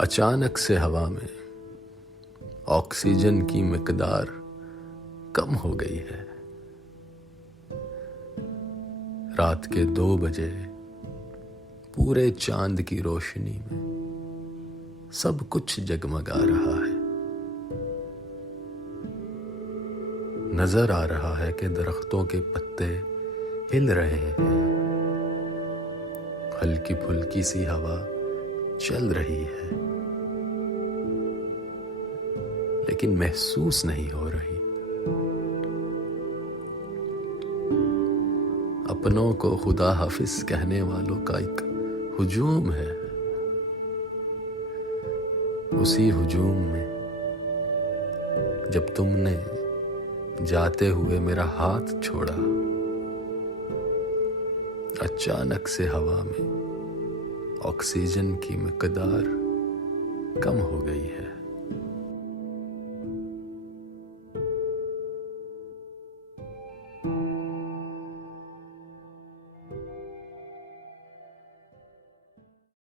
अचानक से हवा में ऑक्सीजन की मिकदार कम हो गई है। रात के 2 बजे पूरे चांद की रोशनी में सब कुछ जगमगा रहा है। नजर आ रहा है कि दरख्तों के पत्ते हिल रहे हैं, हल्की फुल्की सी हवा चल रही है, लेकिन महसूस नहीं हो रही। अपनों को खुदा हाफिज कहने वालों का एक हुजूम है। उसी हुजूम में जब तुमने जाते हुए मेरा हाथ छोड़ा, अचानक से हवा में ऑक्सीजन की मिकदार कम हो गई है।